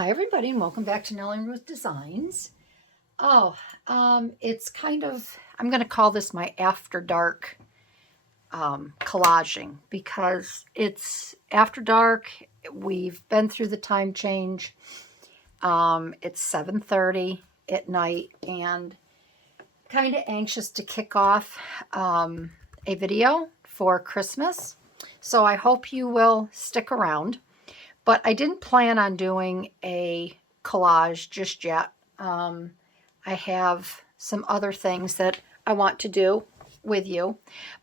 Hi everybody and welcome back to Nellie and Ruth Designs. It's kind of, I'm going to call this my after dark collaging because it's after dark. We've been through the time change. It's 7:30 at night and kind of anxious to kick off a video for Christmas. So I hope you will stick around. But I didn't plan on doing a collage just yet. I have some other things that I want to do with you.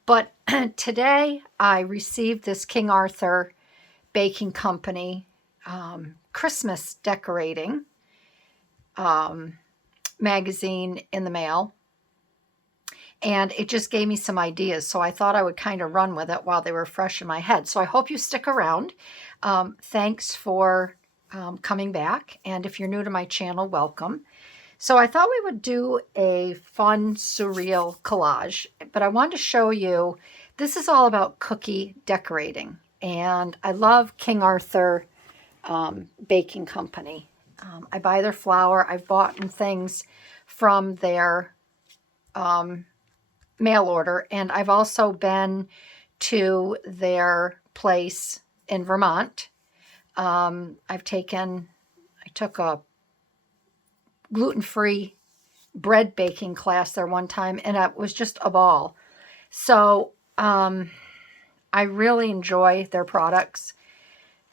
But today I received this King Arthur Baking Company Christmas decorating magazine in the mail. And it just gave me some ideas. So I thought I would kind of run with it while they were fresh in my head. So I hope you stick around. Thanks for coming back. And if you're new to my channel, welcome. So I thought we would do a fun, surreal collage. But I wanted to show you, this is all about cookie decorating. And I love King Arthur Baking Company. I buy their flour. I've bought things from their mail order, and I've also been to their place in Vermont. I took a gluten-free bread baking class there one time, and it was just a ball. So I really enjoy their products.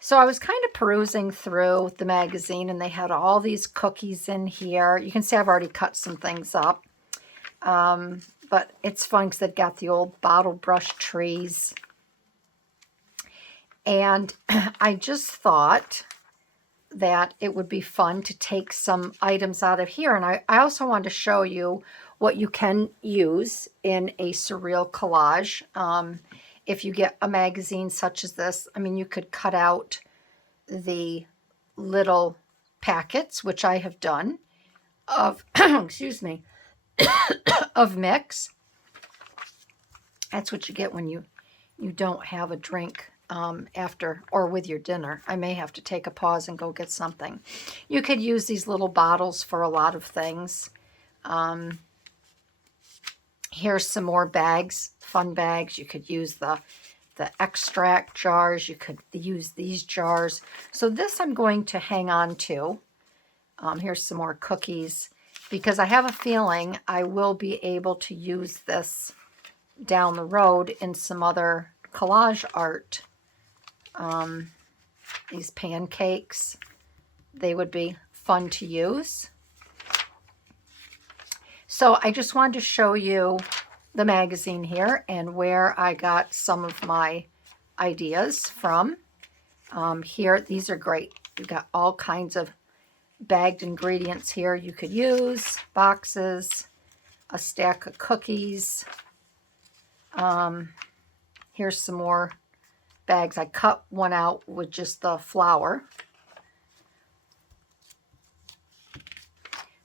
So I was kind of perusing through the magazine, and they had all these cookies in here. You can see I've already cut some things up. But it's fun because they've got the old bottle brush trees. And I just thought that it would be fun to take some items out of here. And I also wanted to show you what you can use in a surreal collage. If you get a magazine such as this, I mean, you could cut out the little packets, which I have done, of, excuse me, of mix. That's what you get when you don't have a drink after or with your dinner. I may have to take a pause and go get something. You could use these little bottles for a lot of things. Here's some more bags, fun bags. You could use the extract jars. You could use these jars. So this I'm going to hang on to. Here's some more cookies, because I have a feeling I will be able to use this down the road in some other collage art. These pancakes, they would be fun to use. So I just wanted to show you the magazine here and where I got some of my ideas from. Here, these are great. You've got all kinds of bagged ingredients here you could use, boxes, a stack of cookies. Here's some more bags. I cut one out with just the flour.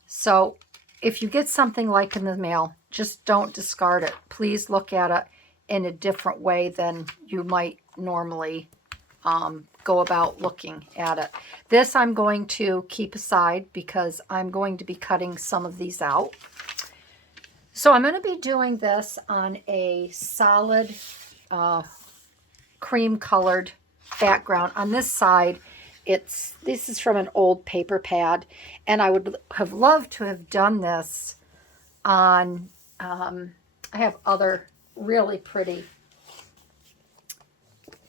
So if you get something like in the mail, just don't discard it. Please look at it in a different way than you might normally go about looking at it. This I'm going to keep aside because I'm going to be cutting some of these out. So I'm going to be doing this on a solid cream colored background. On this side, this is from an old paper pad, and I would have loved to have done this on, I have other really pretty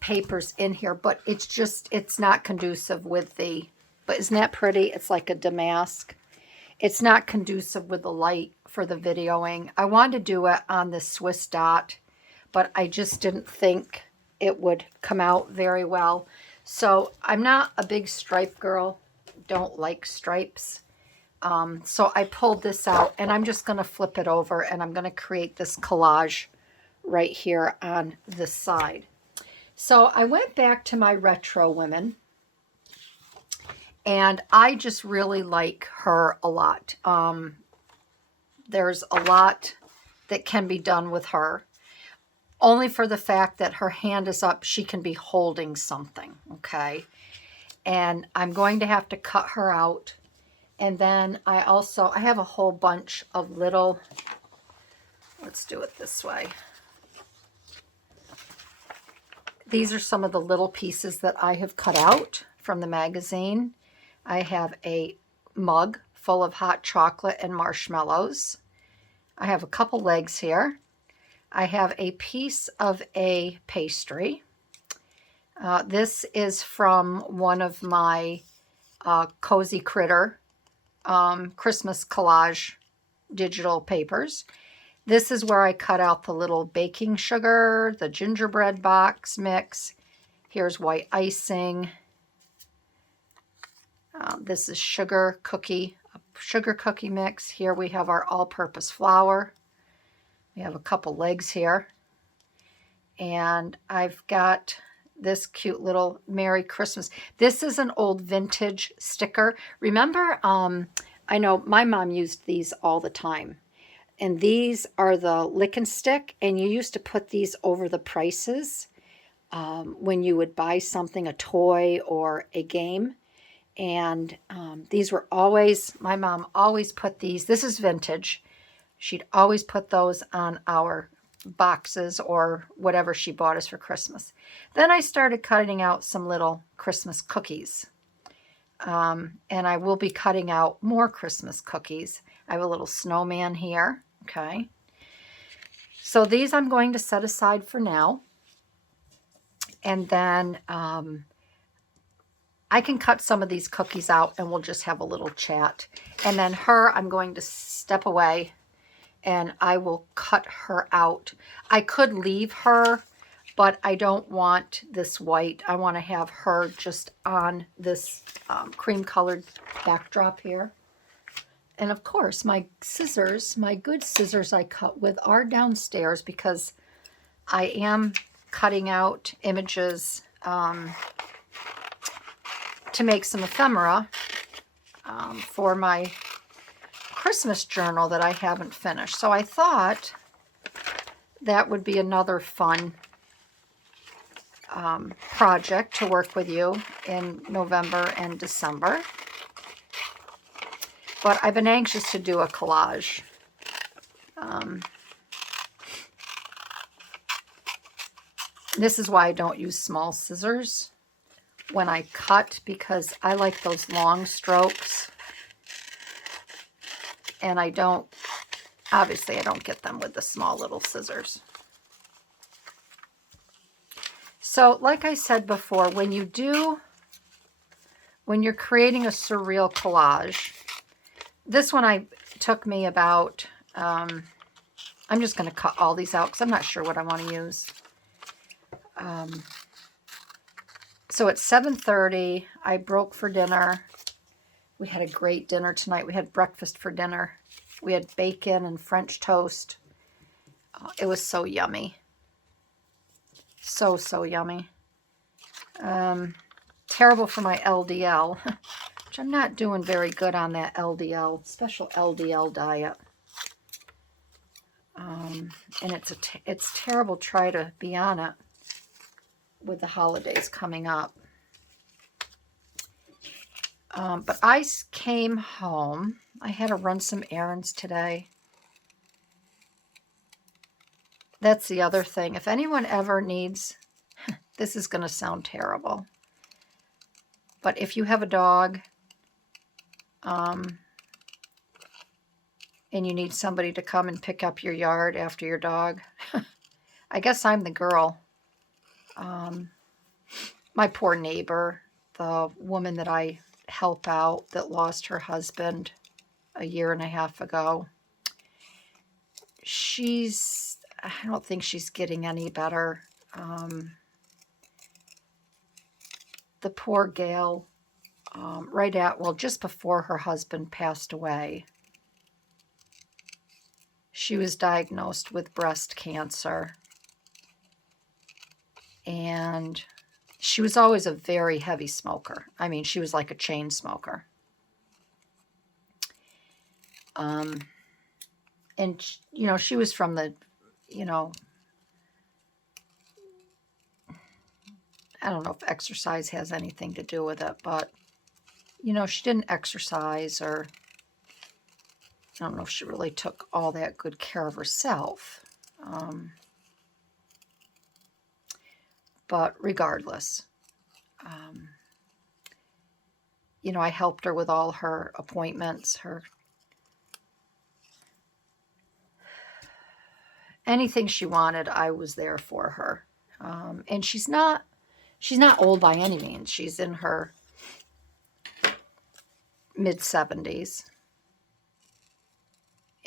papers in here, but it's not conducive with but isn't that pretty? It's like a damask. It's not conducive with the light for the videoing. I wanted to do it on the Swiss dot, but I just didn't think it would come out very well. So I'm not a big stripe girl. Don't like stripes. So I pulled this out, and I'm just going to flip it over, and I'm going to create this collage right here on this side. So I went back to my retro women, and I just really like her a lot. There's a lot that can be done with her. Only for the fact that her hand is up, she can be holding something, okay? and I'm going to have to cut her out. And then I have a whole bunch of little, let's do it this way. These are some of the little pieces that I have cut out from the magazine. I have a mug full of hot chocolate and marshmallows. I have a couple legs here. I have a piece of a pastry. This is from one of my Cozy Critter Christmas collage digital papers. This is where I cut out the little baking sugar, the gingerbread box mix. Here's white icing. This is sugar cookie mix. Here we have our all-purpose flour. We have a couple legs here. And I've got this cute little Merry Christmas. This is an old vintage sticker. Remember, I know my mom used these all the time. And these are the lick and stick. And you used to put these over the prices when you would buy something, a toy or a game. And these were always, my mom always put these, this is vintage. She'd always put those on our boxes or whatever she bought us for Christmas. Then I started cutting out some little Christmas cookies. And I will be cutting out more Christmas cookies. I have a little snowman here. Okay. So these I'm going to set aside for now. And then I can cut some of these cookies out and we'll just have a little chat. And then her, I'm going to step away and I will cut her out. I could leave her, but I don't want this white. I want to have her just on this cream colored backdrop here. And of course, my scissors, my good scissors I cut with are downstairs because I am cutting out images to make some ephemera for my Christmas journal that I haven't finished. So I thought that would be another fun project to work with you in November and December. But I've been anxious to do a collage. This is why I don't use small scissors when I cut, because I like those long strokes. And I don't, obviously I don't get them with the small little scissors. So like I said before, when you're creating a surreal collage, this one took me about, I'm just going to cut all these out because I'm not sure what I want to use. So it's 7:30. I broke for dinner. We had a great dinner tonight. We had breakfast for dinner. We had bacon and French toast. It was so yummy. So yummy. Terrible for my LDL, which I'm not doing very good on that LDL, special LDL diet. And it's terrible to try to be on it with the holidays coming up. But I came home. I had to run some errands today. That's the other thing. If anyone ever needs, this is going to sound terrible, but if you have a dog and you need somebody to come and pick up your yard after your dog, I guess I'm the girl. My poor neighbor, the woman that I help out that lost her husband a year and a half ago, I don't think she's getting any better. The poor gal, just before her husband passed away, she was diagnosed with breast cancer. And she was always a very heavy smoker. I mean, she was like a chain smoker. And, she was from the, I don't know if exercise has anything to do with it, but, you know, she didn't exercise, or I don't know if she really took all that good care of herself. But regardless, you know, I helped her with all her appointments, anything she wanted, I was there for her. And she's not old by any means. She's in her mid-70s.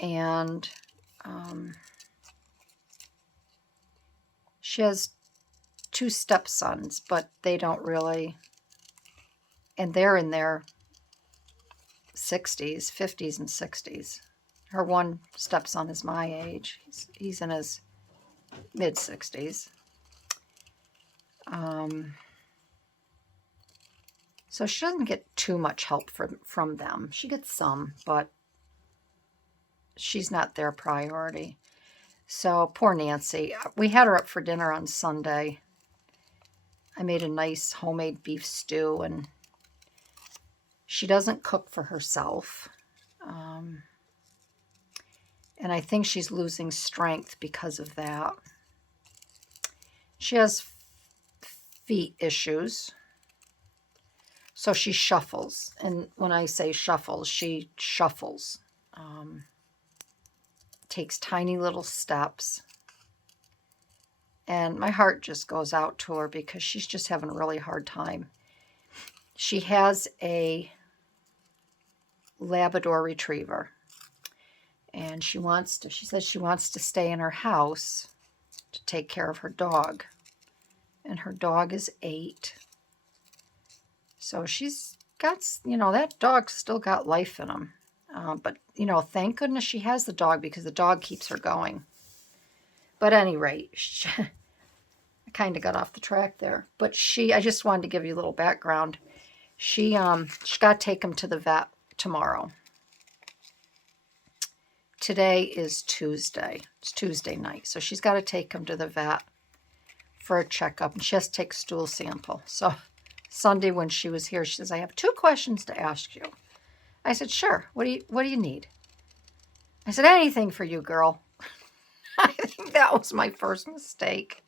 And she has 2 stepsons, but they don't really, and they're in their 60s, 50s and 60s. Her one stepson is my age. He's in his mid-60s. So she doesn't get too much help from them. She gets some, but she's not their priority. So poor Nancy. We had her up for dinner on Sunday. I made a nice homemade beef stew, and she doesn't cook for herself. And I think she's losing strength because of that. She has feet issues. So she shuffles. And when I say shuffles, she shuffles. Takes tiny little steps. And my heart just goes out to her because she's just having a really hard time. She has a Labrador Retriever. And she says she wants to stay in her house to take care of her dog. And her dog is 8. So she's got, you know, that dog's still got life in him. But, you know, thank goodness she has the dog, because the dog keeps her going. But at any rate, I kind of got off the track there. But I just wanted to give you a little background. She got to take him to the vet tomorrow. Today is Tuesday. It's Tuesday night. So she's got to take him to the vet for a checkup. And she has to take a stool sample. So Sunday when she was here, she says, I have 2 questions to ask you. I said, sure. What do you need? I said, anything for you, girl. I think that was my first mistake.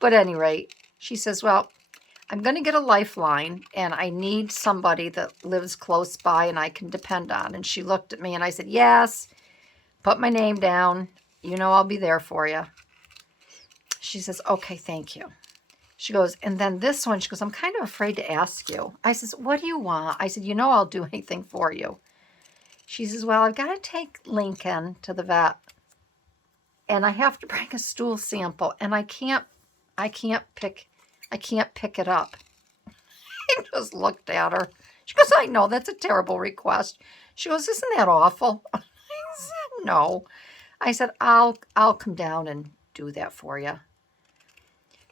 But at any rate, she says, well, I'm going to get a lifeline, and I need somebody that lives close by and I can depend on. And she looked at me, and I said, yes, put my name down. You know I'll be there for you. She says, okay, thank you. She goes, and then this one, she goes, I'm kind of afraid to ask you. I says, what do you want? I said, you know I'll do anything for you. She says, well, I've got to take Lincoln to the vet, and I have to bring a stool sample, and I can't pick it up. I just looked at her. She goes, I know, that's a terrible request. She goes, isn't that awful? I said, no. I said, I'll come down and do that for you.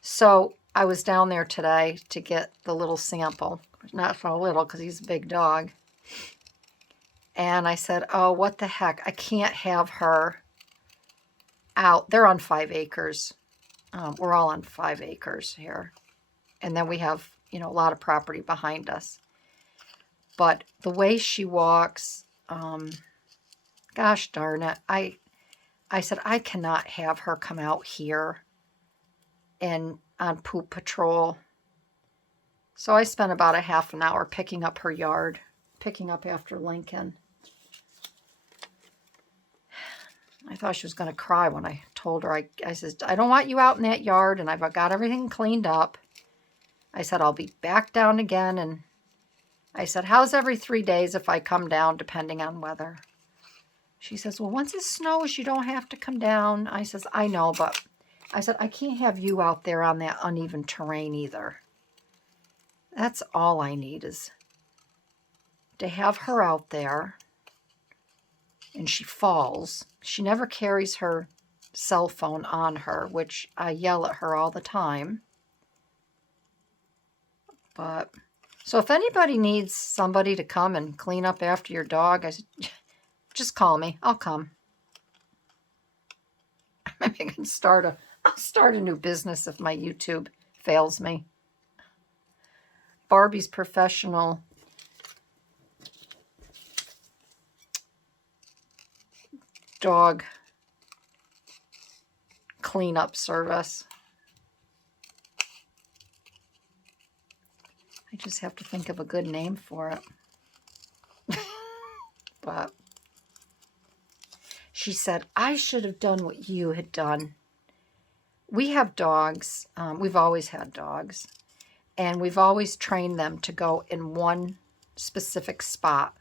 So I was down there today to get the little sample. Not for a little, because he's a big dog. And I said, oh, what the heck? I can't have her out. They're on 5 acres. We're all on 5 acres here. And then we have, you know, a lot of property behind us. But the way she walks, gosh darn it. I said, I cannot have her come out here and on poop patrol. So I spent about a half an hour picking up her yard, picking up after Lincoln. I thought she was going to cry when I told her. I said, I don't want you out in that yard, and I've got everything cleaned up. I said, I'll be back down again. And I said, how's every 3 days if I come down, depending on weather? She says, well, once it snows, you don't have to come down. I says, I know, but I said, I can't have you out there on that uneven terrain either. That's all I need, is to have her out there. And she falls. She never carries her cell phone on her, which I yell at her all the time. But so if anybody needs somebody to come and clean up after your dog, I said, just call me. I'll come. Maybe I can I'll start a new business if my YouTube fails me. Barbie's Professional Dog Cleanup Service. I just have to think of a good name for it. But she said, I should have done what you had done. We have dogs. We've always had dogs. And we've always trained them to go in one specific spot.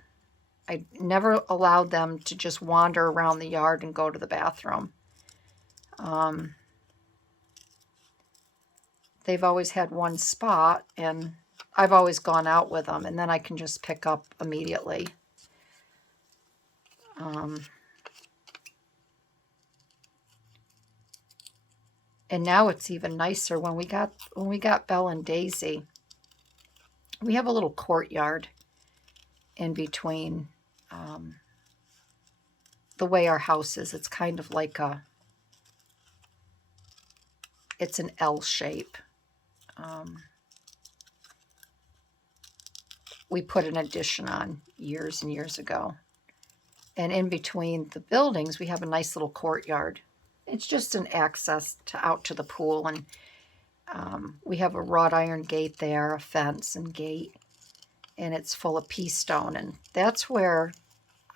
I never allowed them to just wander around the yard and go to the bathroom. They've always had one spot, and I've always gone out with them, and then I can just pick up immediately. And now it's even nicer. When we got Belle and Daisy, we have a little courtyard in between the way our house is. It's kind of like it's an L shape. We put an addition on years and years ago. And in between the buildings, we have a nice little courtyard. It's just an access out to the pool. And we have a wrought iron gate there, a fence and gate. And it's full of pea stone. And that's where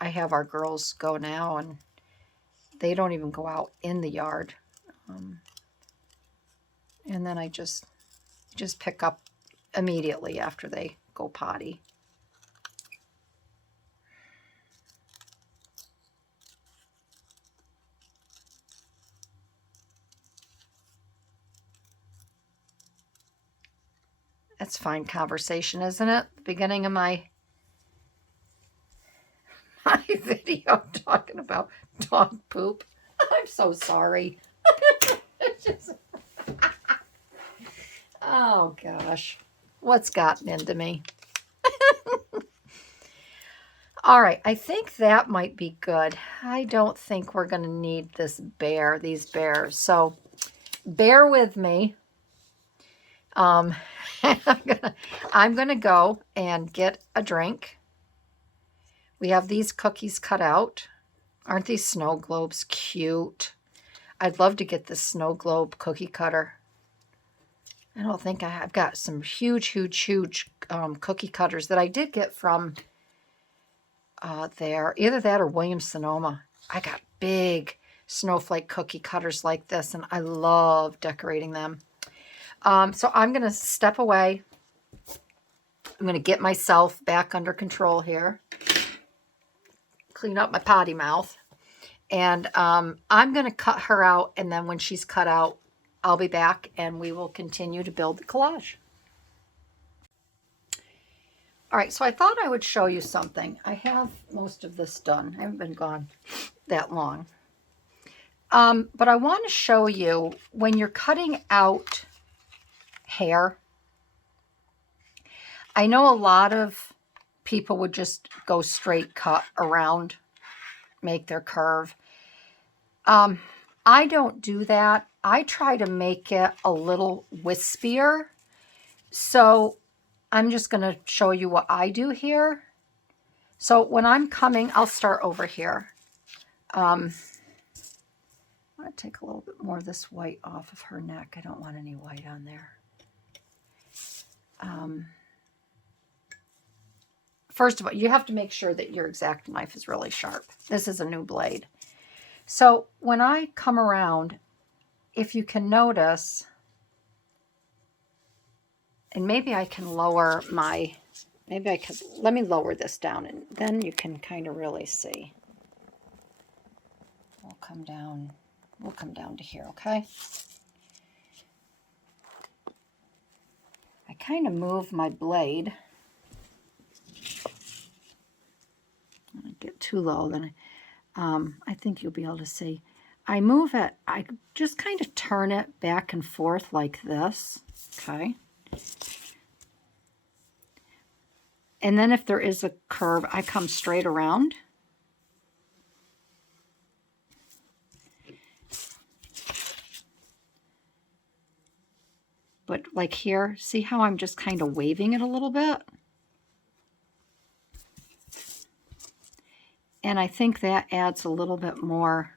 I have our girls go now. And they don't even go out in the yard. And then I just pick up immediately after they go potty. That's fine conversation, isn't it? The beginning of my video talking about dog poop. I'm so sorry. Oh gosh, what's gotten into me? All right, I think that might be good. I don't think we're going to need these bears. So bear with me. I'm gonna go and get a drink. We have these cookies cut out. Aren't these snow globes cute? I'd love to get this snow globe cookie cutter. I don't think I've got some huge cookie cutters that I did get from there. Either that or Williams-Sonoma. I got big snowflake cookie cutters like this, and I love decorating them. So I'm going to step away. I'm going to get myself back under control here. Clean up my potty mouth. And I'm going to cut her out, and then when she's cut out, I'll be back and we will continue to build the collage. All right, so I thought I would show you something. I have most of this done. I haven't been gone that long. But I want to show you when you're cutting out hair. I know a lot of people would just go straight cut around, make their curve. I don't do that. I try to make it a little wispier. So I'm just going to show you what I do here. So when I'm coming, I'll start over here. I'm going to take a little bit more of this white off of her neck. I don't want any white on there. First of all, you have to make sure that your X-Acto knife is really sharp. This is a new blade. So when I come around, if you can notice, and maybe I can lower my, let me lower this down, and then you can kind of really see. We'll come down to here, okay? I kind of move my blade. I get too low, then I think you'll be able to see. I move it, I just kind of turn it back and forth like this, okay? And then if there is a curve, I come straight around. But like here, see how I'm just kind of waving it a little bit? And I think that adds a little bit more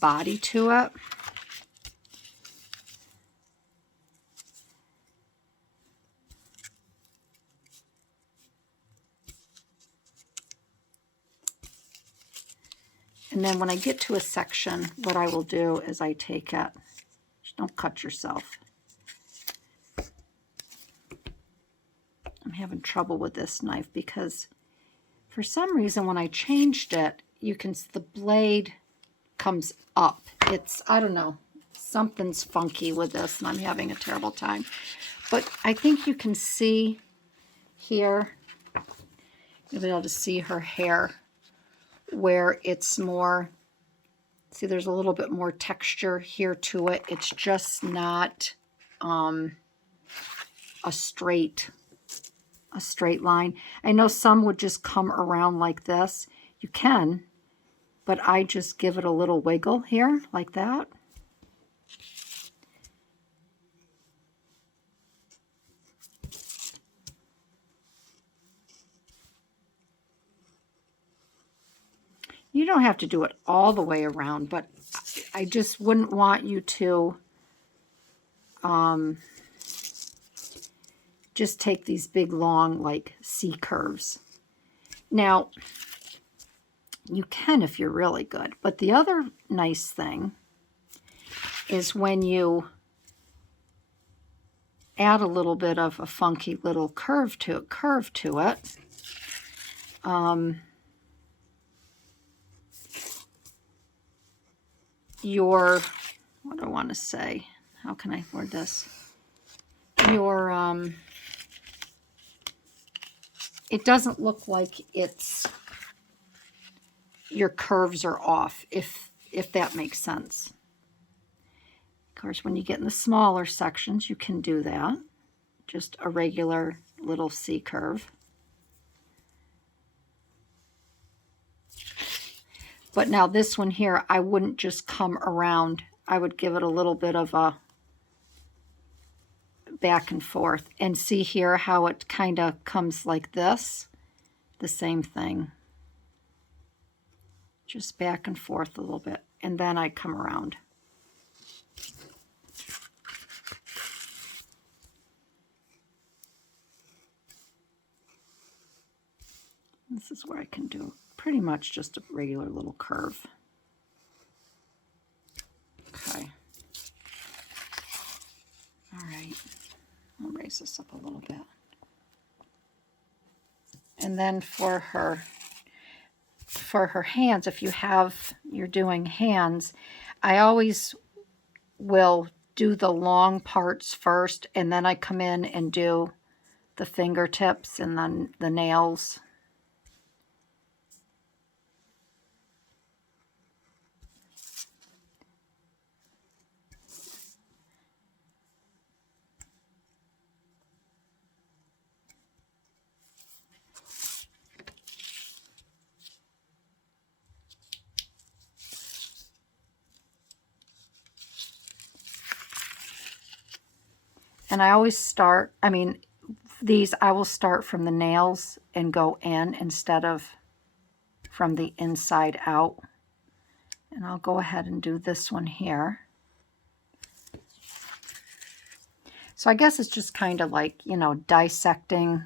body to it. And then when I get to a section, what I will do is I take it, just don't cut yourself. I'm having trouble with this knife because for some reason when I changed it, you can, the blade comes up. It's, I don't know, something's funky with this and I'm having a terrible time. But I think you can see here, you'll be able to see her hair where it's more, see there's a little bit more texture here to it. It's just not a straight line. I know some would just come around like this. You can, but I just give it a little wiggle here like that. You don't have to do it all the way around, but I just wouldn't want you to just take these big, long, like C curves. Now, you can if you're really good, but the other nice thing is when you add a little bit of a funky little curve to it, your, what do I want to say? How can I word this? Your, it doesn't look like it's, your curves are off, if that makes sense. Of course, when you get in the smaller sections, you can do that. Just a regular little C curve. But now this one here, I wouldn't just come around. I would give it a little bit of a back and forth. And see here how it kind of comes like this? The same thing. Just back and forth a little bit. And then I come around. This is where I can do pretty much just a regular little curve. Okay. All right. I'll raise this up a little bit. And then for her hands, if you're doing hands, I always will do the long parts first, and then I come in and do the fingertips and then the nails. And I always start, I mean, these I will start from the nails and go in instead of from the inside out. And I'll go ahead and do this one here. So I guess it's just kind of like, you know, dissecting.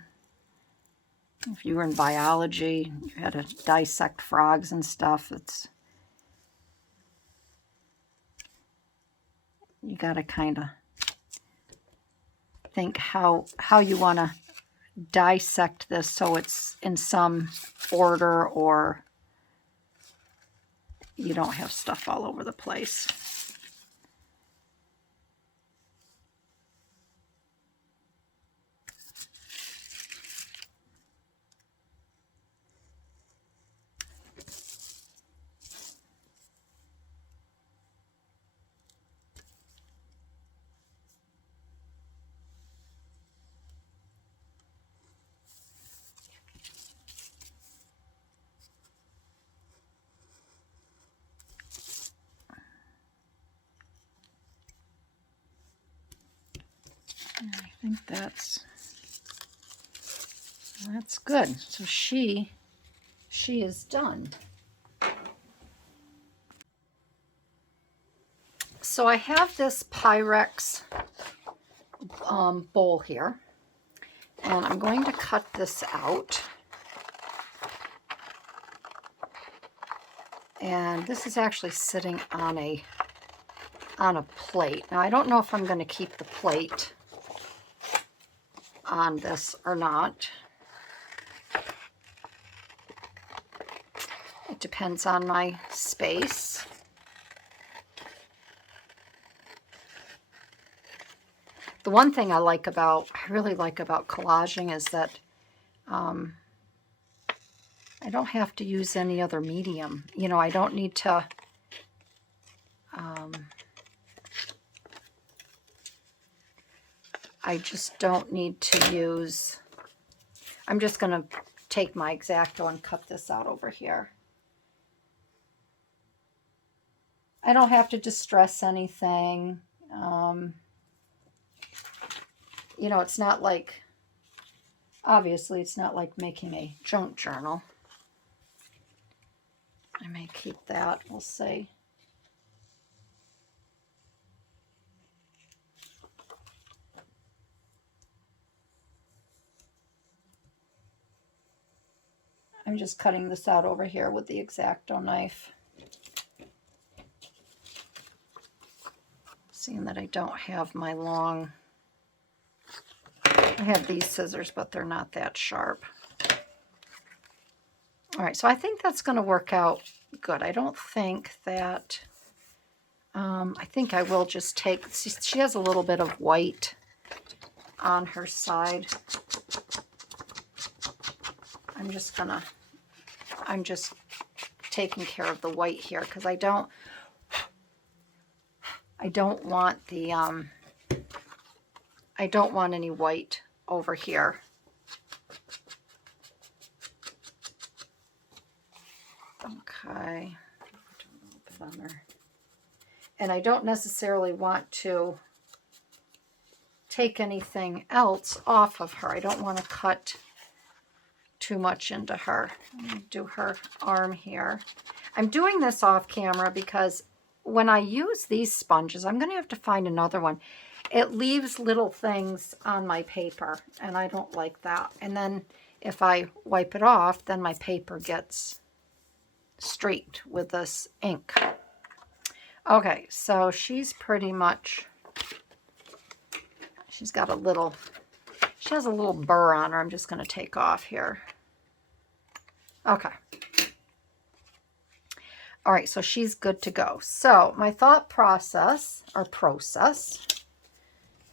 If you were in biology, you had to dissect frogs and stuff. It's, you got to kind of think how you want to dissect this so it's in some order, or you don't have stuff all over the place. think that's good. So she is done. So I have this Pyrex bowl here, and I'm going to cut this out. And this is actually sitting on a plate. Now I don't know if I'm going to keep the plate on this or not. It depends on my space. The one thing I really like about collaging is that I don't have to use any other medium. You know, I don't need to I just don't need to use, I'm just going to take my X-Acto and cut this out over here. I don't have to distress anything. You know, it's not like, obviously it's not like making a junk journal. I may keep that, we'll see. I'm just cutting this out over here with the X-Acto knife. Seeing that I don't have my long, I have these scissors, but they're not that sharp. All right, so I think that's going to work out good. I don't think that, I think I will just take, she has a little bit of white on her side. I'm just taking care of the white here because I don't want the, I don't want any white over here. Okay, put a little bit on there. And I don't necessarily want to take anything else off of her. I don't want to cut too much into her. I'm going to do her arm here. I'm doing this off camera because when I use these sponges, I'm going to have to find another one. It leaves little things on my paper, and I don't like that. And then if I wipe it off, then my paper gets streaked with this ink. Okay, so she's pretty much, she's got a little, she has a little burr on her. I'm just going to take off here. Okay. All right, so she's good to go. So my thought process, or process,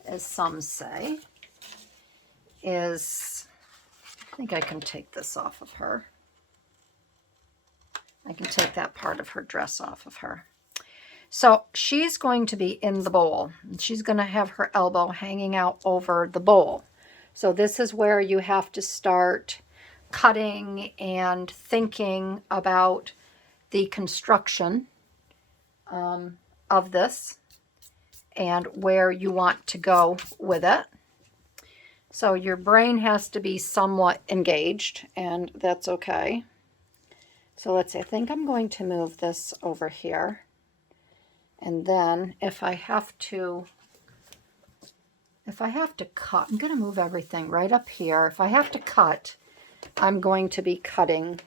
as some say, is, I think I can take this off of her. I can take that part of her dress off of her. So she's going to be in the bowl. She's going to have her elbow hanging out over the bowl. So this is where you have to start cutting and thinking about the construction of this and where you want to go with it. So your brain has to be somewhat engaged, and that's okay. So let's see, I think I'm going to move this over here. And then if I have to cut, I'm going to move everything right up here. If I have to cut, I'm going to be cutting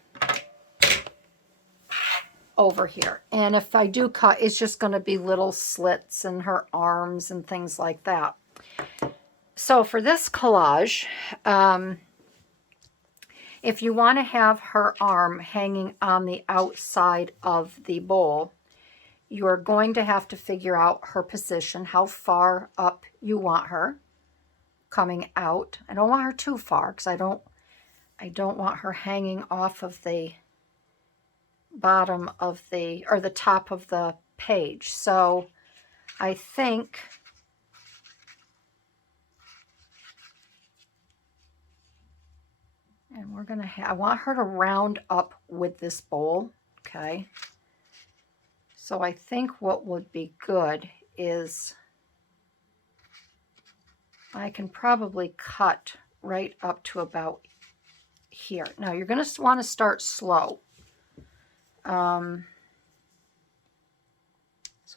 over here. And if I do cut, it's just going to be little slits in her arms and things like that. So for this collage, if you want to have her arm hanging on the outside of the bowl, you're going to have to figure out her position, how far up you want her coming out. I don't want her too far because I don't want her hanging off of the bottom of the, or the top of the page. So I think and we're gonna I want her to round up with this bowl, okay? So I think what would be good is I can probably cut right up to about here. Now you're going to want to start slow. So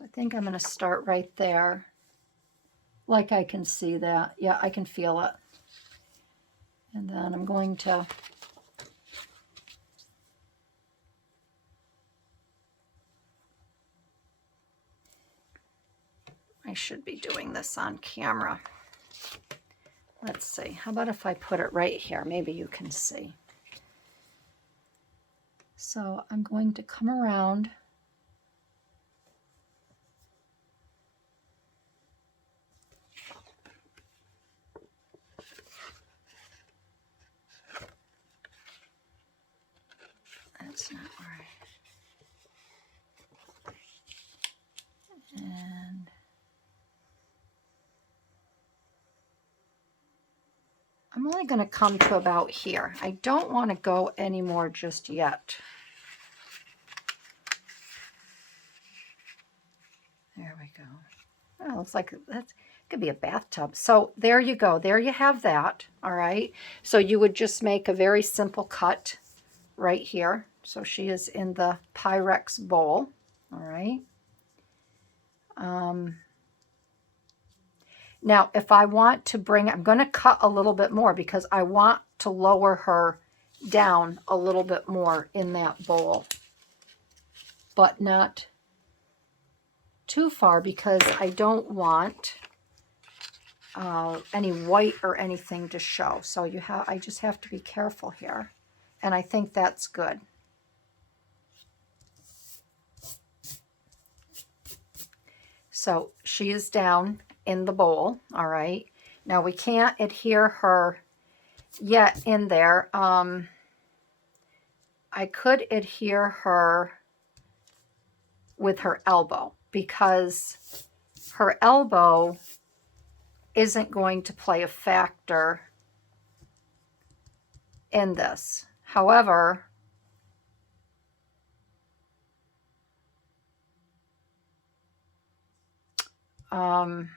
I think I'm going to start right there. Like I can see that. Yeah, I can feel it. And then I'm going to I should be doing this on camera. Let's see. How about if I put it right here? Maybe you can see. So I'm going to come around. That's not right. And I'm only going to come to about here. I don't want to go anymore just yet. There we go. Oh, looks like that could be a bathtub. So there you go. There you have that. All right. So you would just make a very simple cut right here. So she is in the Pyrex bowl. All right. Now, if I want to bring, I'm going to cut a little bit more because I want to lower her down a little bit more in that bowl, but not too far because I don't want any white or anything to show. So I just have to be careful here. And I think that's good. So she is down in the bowl. All right. Now we can't adhere her yet in there. I could adhere her with her elbow because her elbow isn't going to play a factor in this. However, I'm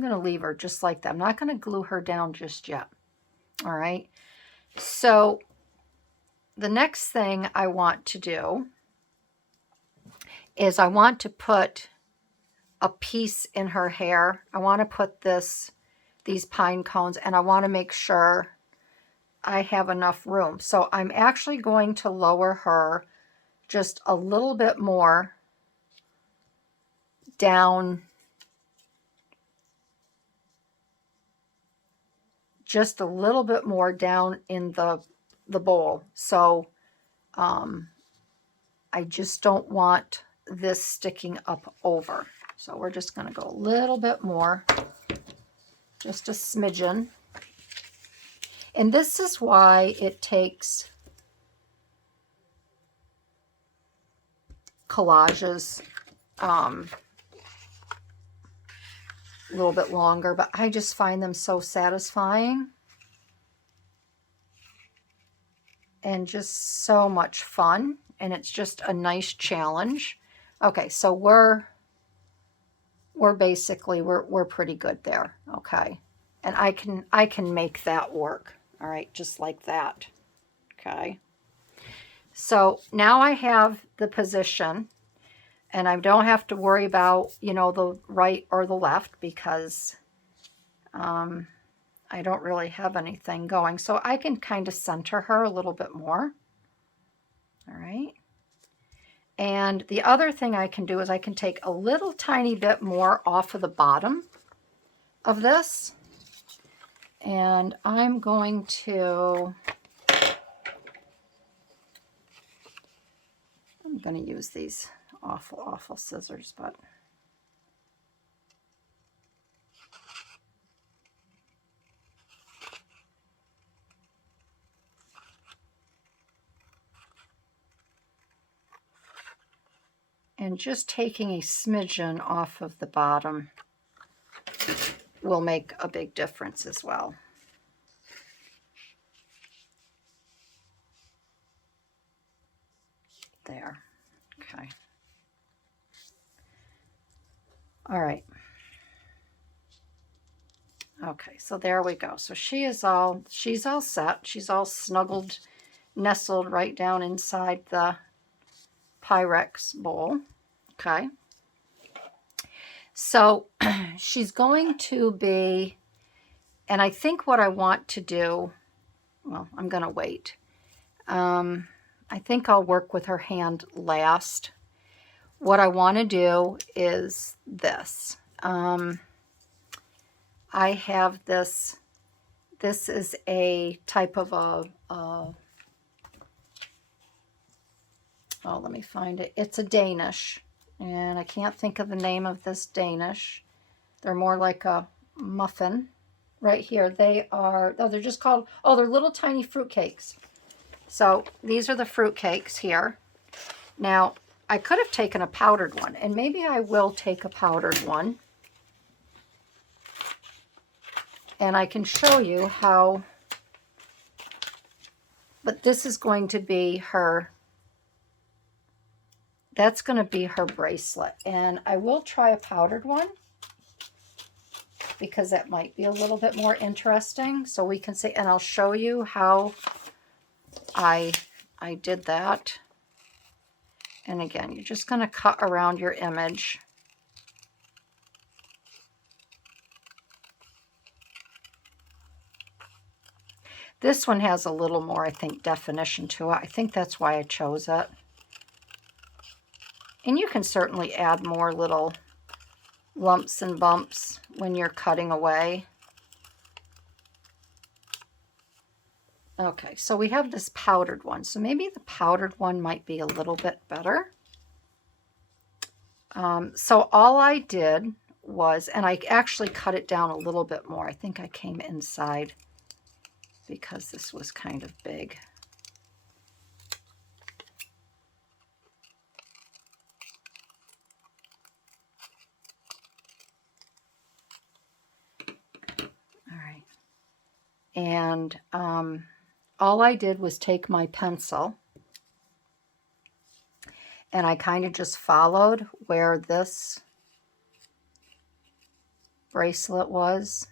going to leave her just like that. I'm not going to glue her down just yet. All right. So the next thing I want to do is I want to put a piece in her hair. I want to put these pine cones, and I want to make sure I have enough room. So I'm actually going to lower her just a little bit more down, just a little bit more down in the bowl. So I just don't want this sticking up over. So we're just going to go a little bit more, just a smidgen. And this is why it takes collages a little bit longer, but I just find them so satisfying and just so much fun. And it's just a nice challenge. Okay, so we're basically we're pretty good there. Okay, and I can make that work. All right, just like that. Okay, so now I have the position, and I don't have to worry about, you know, the right or the left because I don't really have anything going. So I can kind of center her a little bit more. All right. And the other thing I can do is I can take a little tiny bit more off of the bottom of this. And I'm going to use these awful scissors, but and just taking a smidgen off of the bottom will make a big difference as well. There. Okay. All right. Okay, so there we go. So she's all set. She's all snuggled, nestled right down inside the Pyrex bowl. Okay. So she's going to be, and I think what I want to do, well, I'm going to wait. I think I'll work with her hand last. What I want to do is this. I have this. This is a type of oh, let me find it. It's a Danish, and I can't think of the name of this Danish. They're more like a muffin. Right here, they are, oh, they're just called, oh, they're little tiny fruit cakes. So these are the fruit cakes here. Now, I could have taken a powdered one, and maybe I will take a powdered one. And I can show you how, but this is going to be her, that's going to be her bracelet. And I will try a powdered one, because that might be a little bit more interesting. So we can see, and I'll show you how I did that. And again, you're just going to cut around your image. This one has a little more, I think, definition to it. I think that's why I chose it. And you can certainly add more little lumps and bumps when you're cutting away. Okay, so we have this powdered one. So maybe the powdered one might be a little bit better. So all I did was, and I actually cut it down a little bit more. I think I came inside because this was kind of big. All right. And all I did was take my pencil, and I kind of just followed where this bracelet was.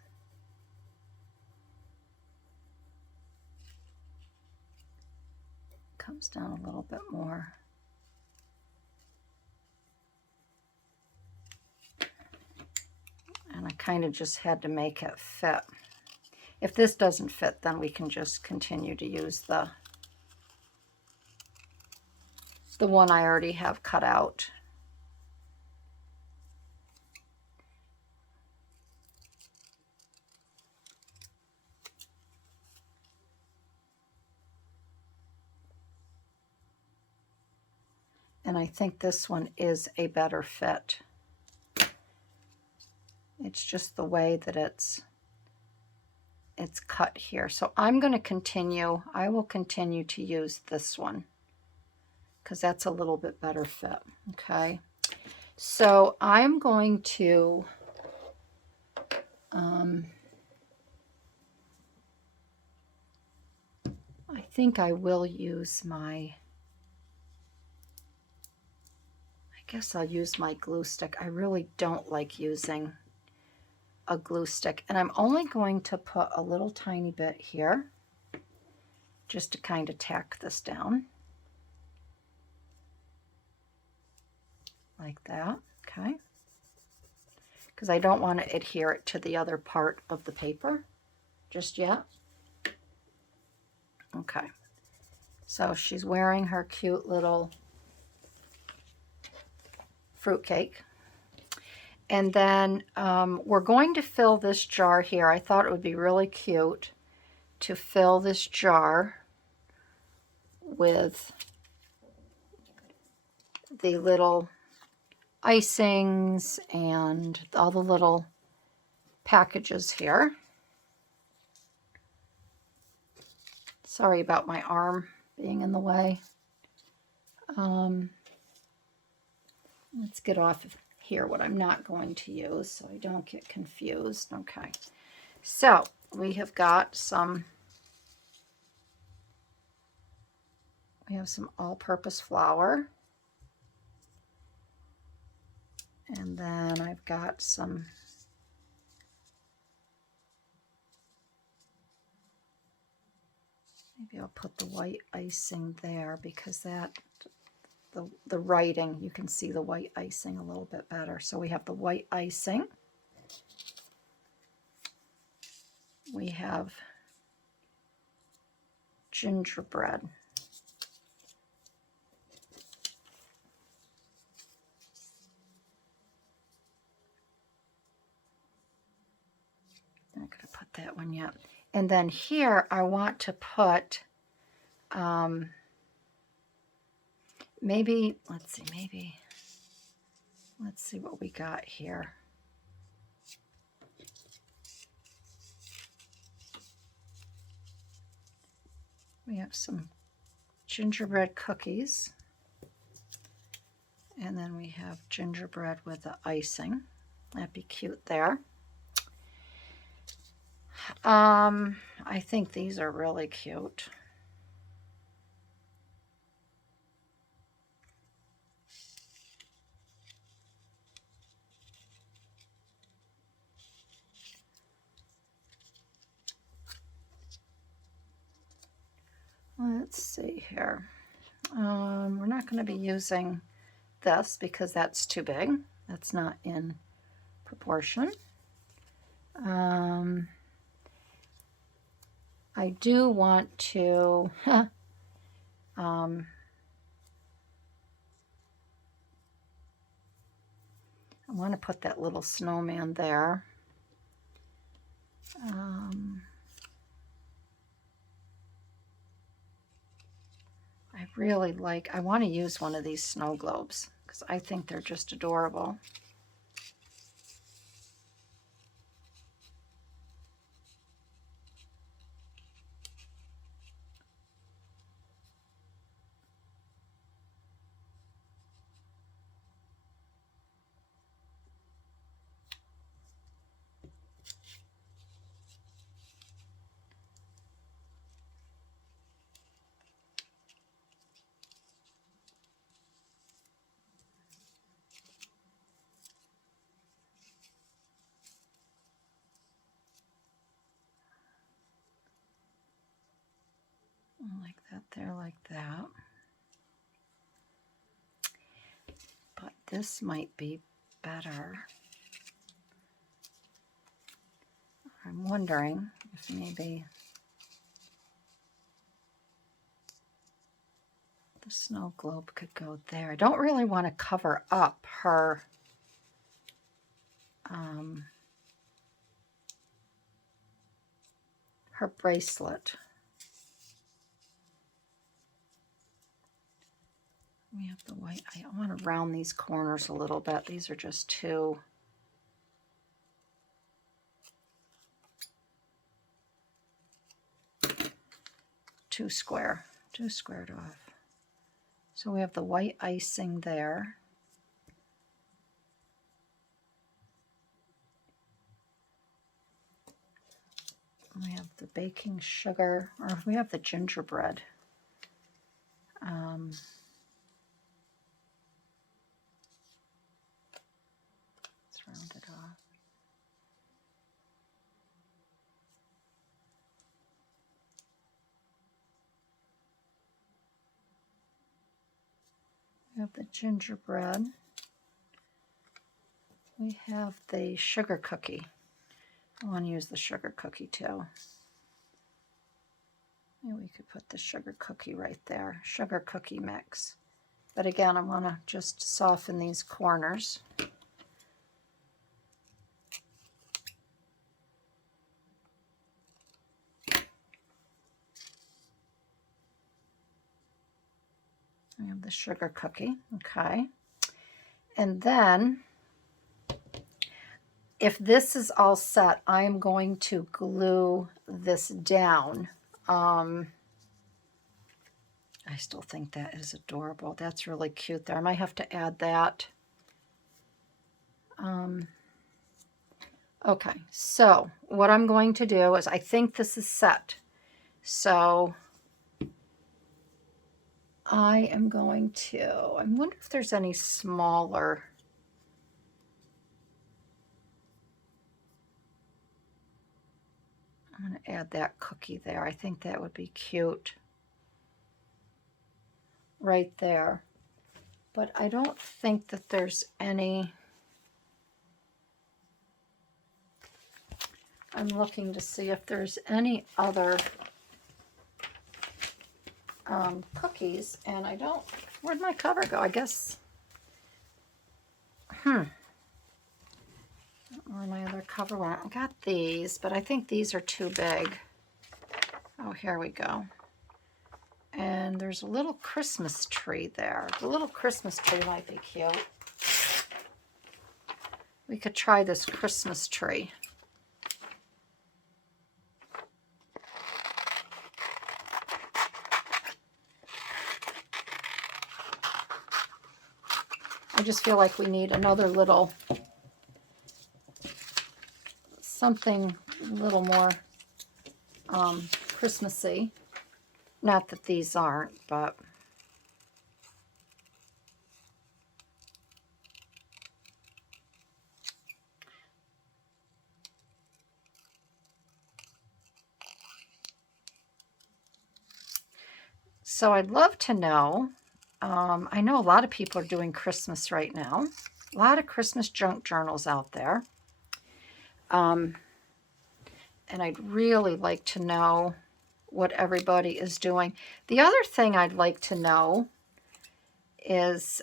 Comes down a little bit more. And I kind of just had to make it fit. If this doesn't fit, then we can just continue to use the one I already have cut out. And I think this one is a better fit. It's just the way that it's cut here. So I'm going to continue. I will continue to use this one because that's a little bit better fit. Okay. So I'm going to I think I will use my, I guess I'll use my glue stick. I really don't like using a glue stick, and I'm only going to put a little tiny bit here just to kind of tack this down like that. Okay, because I don't want to adhere it to the other part of the paper just yet. Okay, so she's wearing her cute little fruitcake. And then we're going to fill this jar here. I thought it would be really cute to fill this jar with the little icings and all the little packages here. Sorry about my arm being in the way. Let's get off of here what I'm not going to use so I don't get confused. Okay, so we have got some, we have some all-purpose flour, and then I've got some Maybe I'll put the white icing there because that, the writing, you can see the white icing a little bit better. So we have the white icing. We have gingerbread. I'm not going to put that one yet. And then here I want to put, maybe, let's see what we got here. We have some gingerbread cookies. And then we have gingerbread with the icing. That'd be cute there. I think these are really cute. Let's see here. We're not going to be using this because that's too big. That's not in proportion. I do want to I want to put that little snowman there. I want to use one of these snow globes because I think they're just adorable. Like that there, like that. But this might be better. I'm wondering if maybe the snow globe could go there. I don't really want to cover up her her bracelet. We have the white. I want to round these corners a little bit. These are just too square, too squared off. So we have the white icing there. We have the baking sugar, or we have the gingerbread. Let's round it off. We have the gingerbread. We have the sugar cookie. I want to use the sugar cookie too. Maybe we could put the sugar cookie right there. Sugar cookie mix. But again, I want to just soften these corners. We have the sugar cookie, okay. And then, if this is all set, I'm going to glue this down. I still think that is adorable. That's really cute there. I might have to add that. Okay, so what I'm going to do is, I think this is set. So I am going to, I wonder if there's any smaller. I'm going to add that cookie there. I think that would be cute right there. But I don't think that there's any... I'm looking to see if there's any other cookies, and I don't... Where'd my cover go? I guess... Where my other cover went? I got these, but I think these are too big. Oh, here we go. And there's a little Christmas tree there. The little Christmas tree might be cute. We could try this Christmas tree. I just feel like we need another little, something a little more Christmassy. Not that these aren't, but... So I'd love to know, I know a lot of people are doing Christmas right now. A lot of Christmas junk journals out there. And I'd really like to know what everybody is doing. The other thing I'd like to know is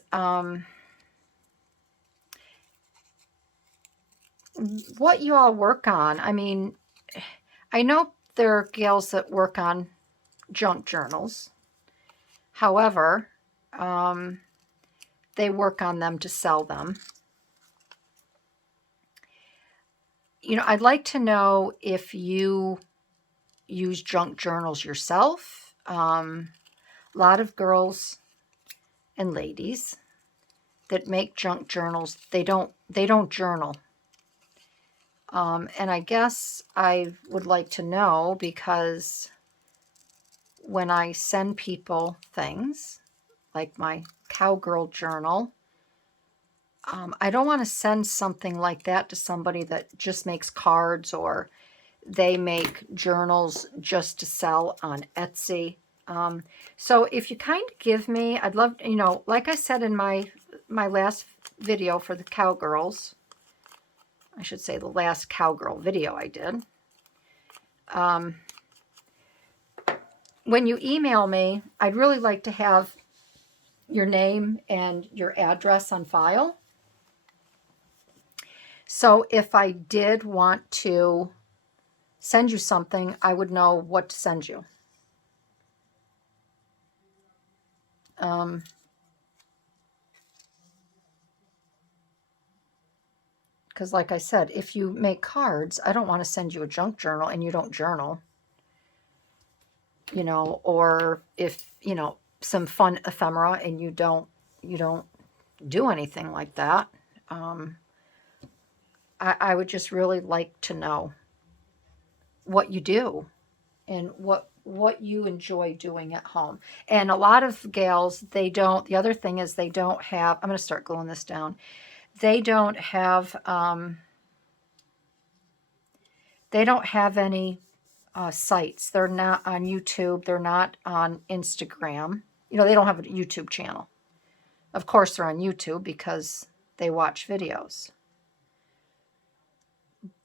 what you all work on. I mean, I know there are gals that work on junk journals. However, they work on them to sell them. You know, I'd like to know if you use junk journals yourself. A lot of girls and ladies that make junk journals, they don't journal. And I guess I would like to know, because when I send people things like my cowgirl journal, I don't want to send something like that to somebody that just makes cards, or they make journals just to sell on Etsy. So if you kind of give me, I'd love, you know, like I said in my last video for the cowgirls, I should say the last cowgirl video I did. When you email me, I'd really like to have your name and your address on file. So if I did want to send you something, I would know what to send you. Because like I said, if you make cards, I don't want to send you a junk journal and you don't journal. You know, or if, you know, some fun ephemera and you don't do anything like that. I would just really like to know what you do and what you enjoy doing at home. And a lot of gals, they don't, the other thing is they don't have, I'm going to start gluing this down. They don't have any sites. They're not on YouTube. They're not on Instagram. You know, they don't have a YouTube channel. Of course, they're on YouTube because they watch videos.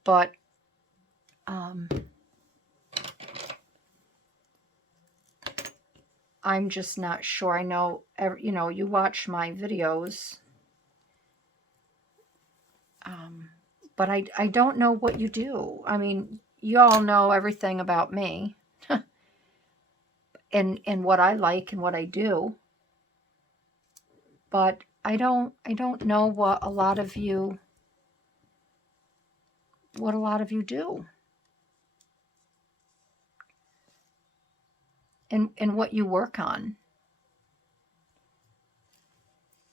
But I'm just not sure. I know, you know, you watch my videos, but I don't know what you do. I mean, you all know everything about me and what I like and what I do, but I don't know what a lot of you do and what you work on.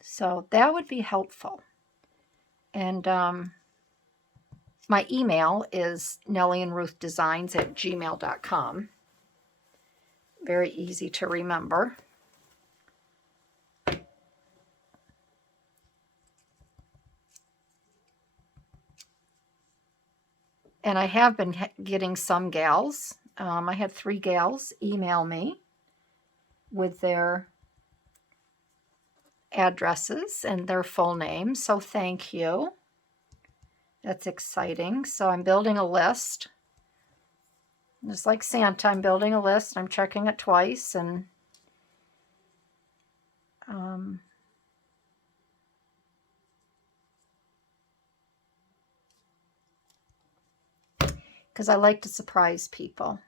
So that would be helpful. And my email is nellieandruthdesigns@gmail.com. Very easy to remember. And I have been getting some gals. I had 3 gals email me with their addresses and their full names. So thank you. That's exciting. So I'm building a list. Just like Santa, I'm building a list. I'm checking it twice, and because I like to surprise people.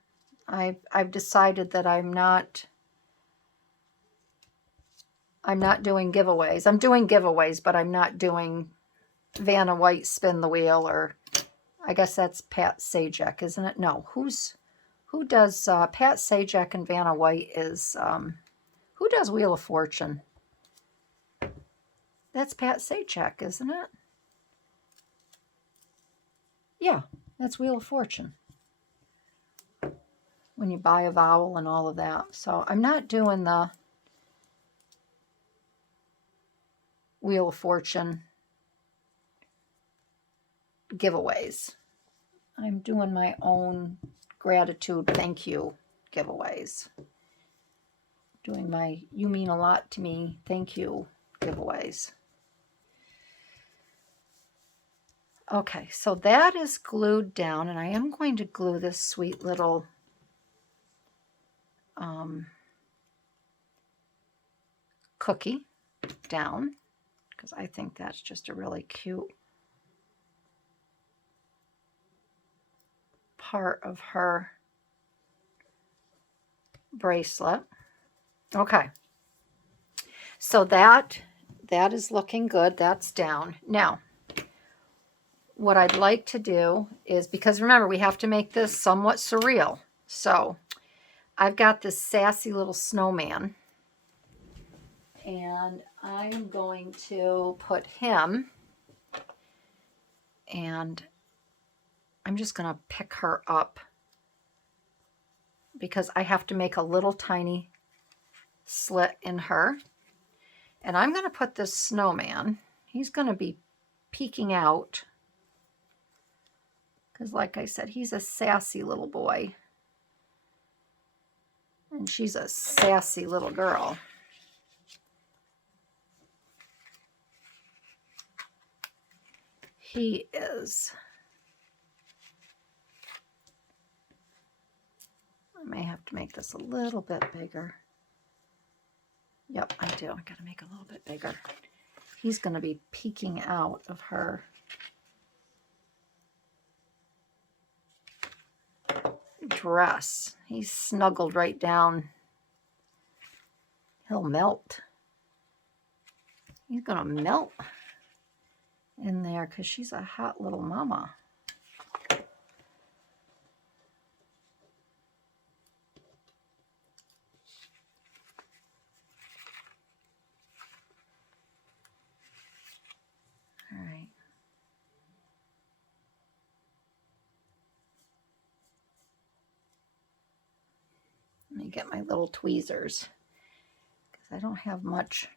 I've decided that I'm not doing giveaways. I'm doing giveaways, but I'm not doing Vanna White spin the wheel, or I guess that's Pat Sajak, isn't it? No, who does Pat Sajak and Vanna White is who does Wheel of Fortune? That's Pat Sajak, isn't it? Yeah, that's Wheel of Fortune. When you buy a vowel and all of that. So I'm not doing the Wheel of Fortune giveaways. I'm doing my own gratitude thank you giveaways. Doing my you mean a lot to me thank you giveaways. Okay, so that is glued down, and I am going to glue this sweet little cookie down, because I think that's just a really cute part of her bracelet. Okay, so that is looking good. That's down. Now, what I'd like to do is, because remember, we have to make this somewhat surreal. So I've got this sassy little snowman, and I am going to put him, and I'm just going to pick her up because I have to make a little tiny slit in her. And I'm going to put this snowman, he's going to be peeking out because, like I said, he's a sassy little boy. And she's a sassy little girl. He is. I may have to make this a little bit bigger. Yep, I do. I got to make it a little bit bigger. He's going to be peeking out of her dress. He's snuggled right down. He'll melt. He's going to melt in there because she's a hot little mama. All right. Let me get my little tweezers because I don't have much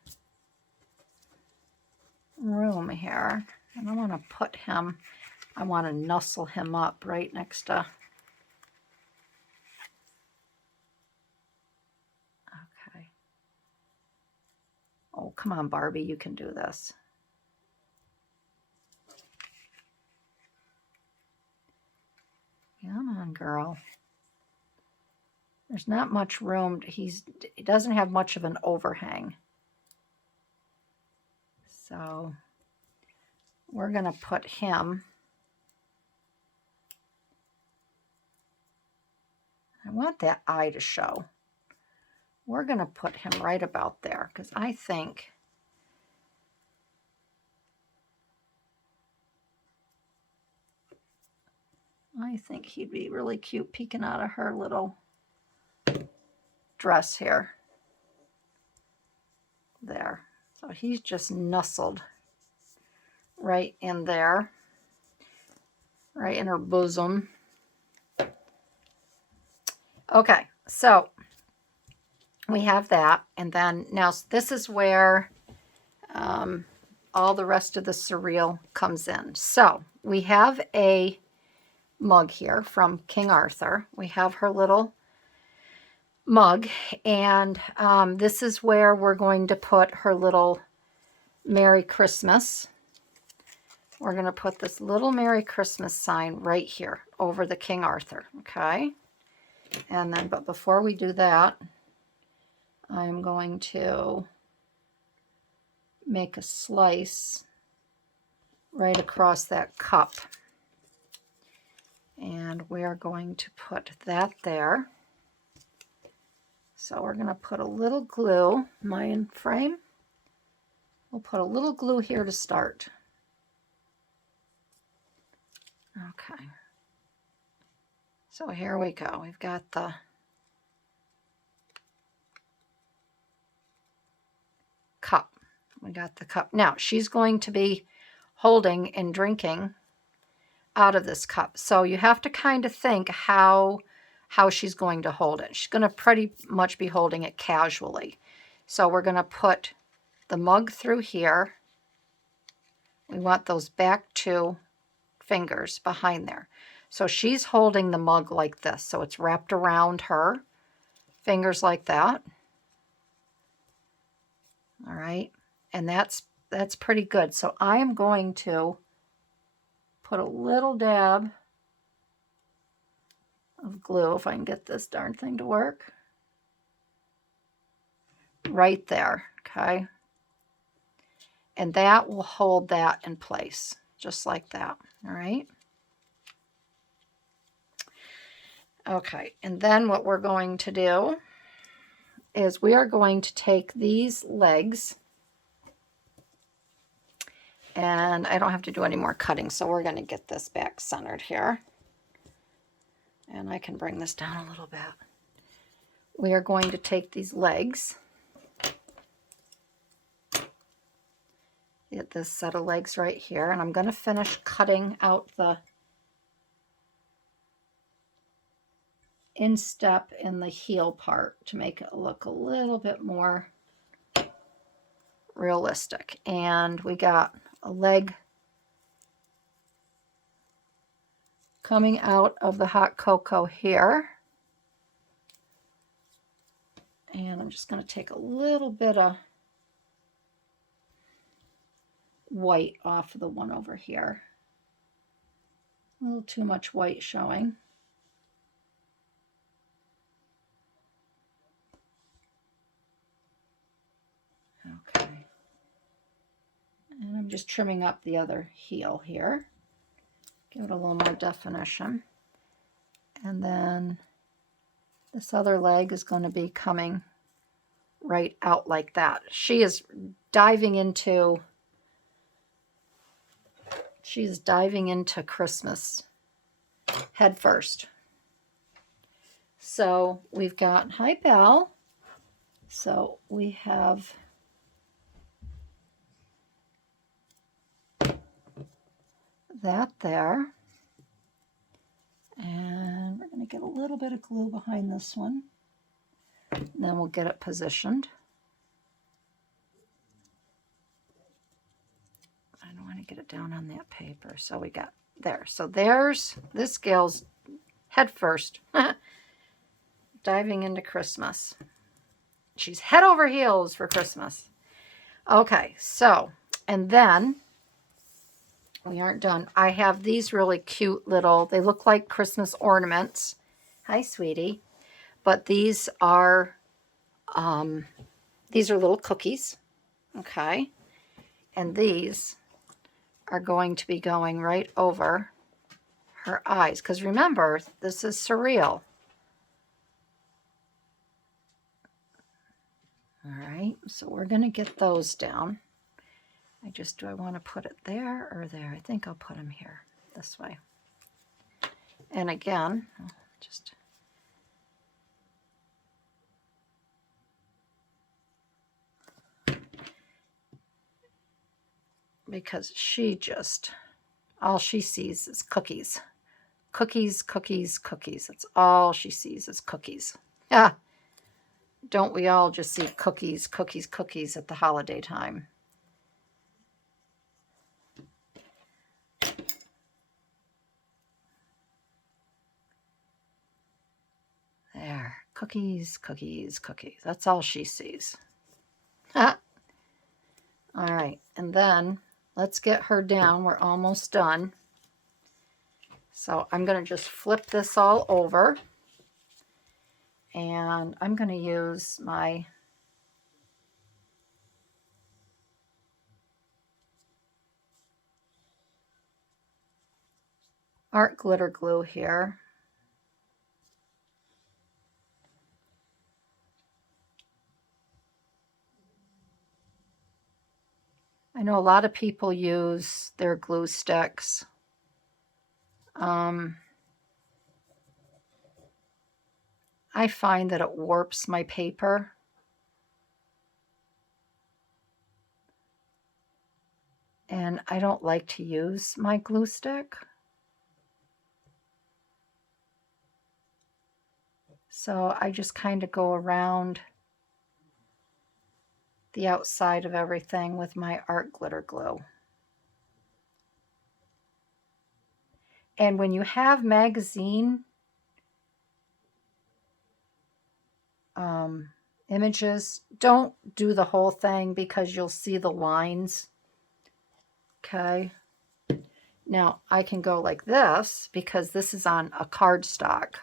room here. And I want to put him, I want to nuzzle him up right next to. Okay. Oh, come on, Barbie, you can do this. Come on, girl. There's not much room. He doesn't have much of an overhang. So we're going to put him. I want that eye to show. We're going to put him right about there because I think he'd be really cute peeking out of her little dress here. There. So he's just nestled right in there, right in her bosom. Okay, so we have that. And then now this is where all the rest of the surreal comes in. So we have a mug here from King Arthur. We have her little mug, and this is where we're going to put her little Merry Christmas. We're going to put this little Merry Christmas sign right here over the King Arthur, okay? And then, but before we do that, I'm going to make a slice right across that cup. And we are going to put that there. So we're going to put a little glue, Mayan frame. We'll put a little glue here to start. Okay. So here we go. We've got the cup. We got the cup. Now, she's going to be holding and drinking out of this cup. So you have to kind of think how she's going to hold it. She's going to pretty much be holding it casually. So we're going to put the mug through here. We want those back two fingers behind there. So she's holding the mug like this. So it's wrapped around her, fingers like that. All right. And that's pretty good. So I am going to put a little dab of glue, if I can get this darn thing to work, right there, okay? And that will hold that in place, just like that, all right? Okay, and then what we're going to do is we are going to take these legs, and I don't have to do any more cutting, so we're going to get this back centered here. And I can bring this down a little bit. We are going to take these legs, get this set of legs right here, and I'm going to finish cutting out the instep in the heel part to make it look a little bit more realistic. And we got a leg coming out of the hot cocoa here. And I'm just going to take a little bit of white off of the one over here. A little too much white showing. Okay. And I'm just trimming up the other heel here. Give it a little more definition. And then this other leg is going to be coming right out like that. She is diving into Christmas head first. So we've got, hi Belle. So we have that there. And we're going to get a little bit of glue behind this one. And then we'll get it positioned. I don't want to get it down on that paper. So we got there. So there's this gal's head first. Diving into Christmas. She's head over heels for Christmas. Okay, so, and then we aren't done. I have these really cute little, they look like Christmas ornaments. Hi, sweetie. But these are little cookies, okay? And these are going to be going right over her eyes. Because remember, this is surreal. All right, so we're going to get those down. Do I want to put it there or there? I think I'll put them here, this way. And again, just because all she sees is cookies. Cookies, cookies, cookies. That's all she sees is cookies. Yeah. Don't we all just see cookies, cookies, cookies at the holiday time? Cookies, cookies, cookies. That's all she sees. All right, and then let's get her down. We're almost done. So I'm going to just flip this all over. And I'm going to use my art glitter glue here. I know a lot of people use their glue sticks. I find that it warps my paper. And I don't like to use my glue stick. So I just kind of go around the outside of everything with my art glitter glue. And when you have magazine images, don't do the whole thing because you'll see the lines. Okay. Now I can go like this because this is on a cardstock.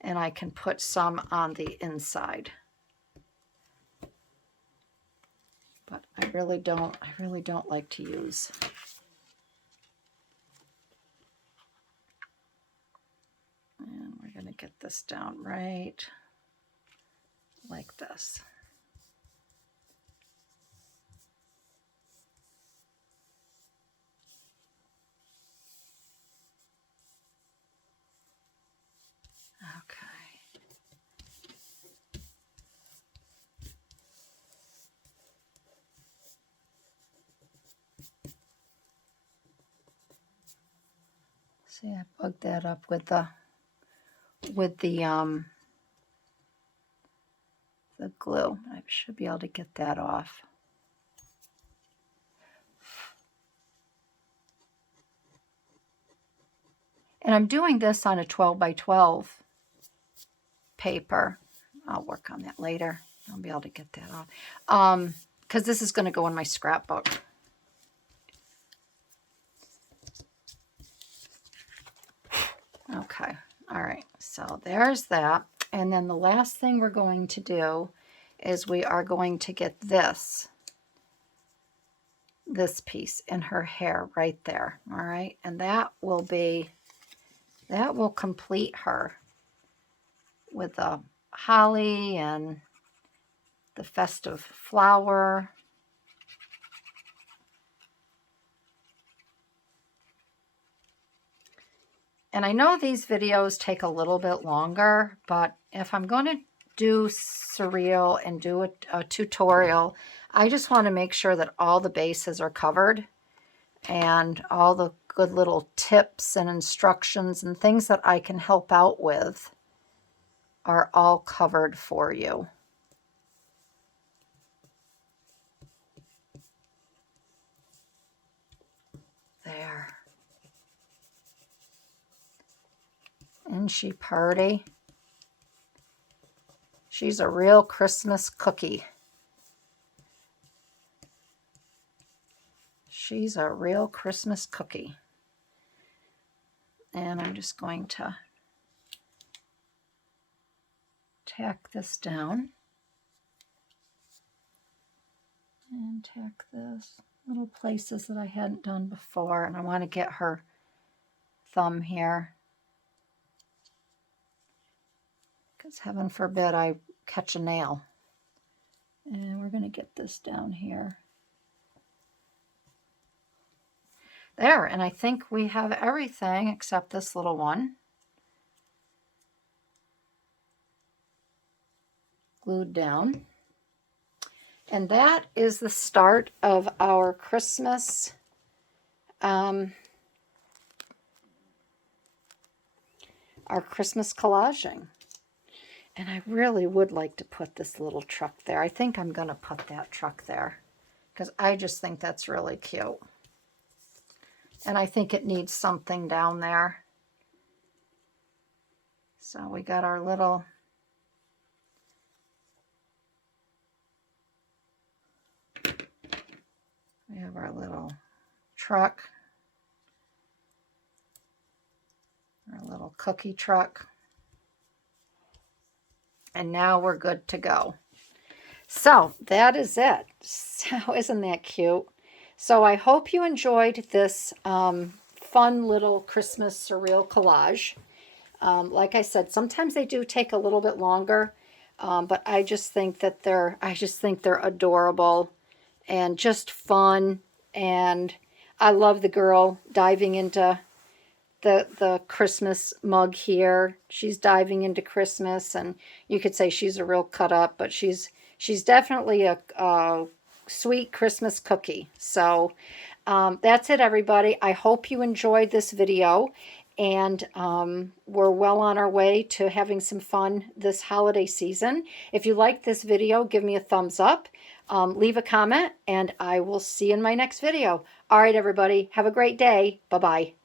And I can put some on the inside. But I really don't like to use. And we're going to get this down right like this. Okay. See, I plugged that up with the glue. I should be able to get that off. And I'm doing this on a 12 by 12 paper. I'll work on that later. I'll be able to get that off. Because this is going to go in my scrapbook. Okay. All right. So there's that. And then the last thing we're going to do is we are going to get this piece in her hair right there. All right. And that will complete her with the holly and the festive flower. And I know these videos take a little bit longer, but if I'm going to do Surreal and do a tutorial, I just want to make sure that all the bases are covered and all the good little tips and instructions and things that I can help out with are all covered for you. There. Isn't she pretty? She's a real Christmas cookie. She's a real Christmas cookie. And I'm just going to tack this down. And tack this little places that I hadn't done before. And I want to get her thumb here. Because heaven forbid I catch a nail. And we're going to get this down here. There, and I think we have everything except this little one glued down. And that is the start of our Christmas collaging. And I really would like to put this little truck there. I think I'm going to put that truck there because I just think that's really cute. And I think it needs something down there. So we got our little truck, our little cookie truck. And now we're good to go. So that is it. So isn't that cute? So I hope you enjoyed this fun little Christmas surreal collage. Like I said, sometimes they do take a little bit longer, but I just think that they're adorable and just fun. And I love the girl diving into the Christmas mug here. She's diving into Christmas, and you could say she's a real cut up, but she's definitely a sweet Christmas cookie. So that's it, everybody. I hope you enjoyed this video, and we're well on our way to having some fun this holiday season. If you liked this video, give me a thumbs up, leave a comment, and I will see you in my next video. All right, everybody, have a great day. Bye-bye.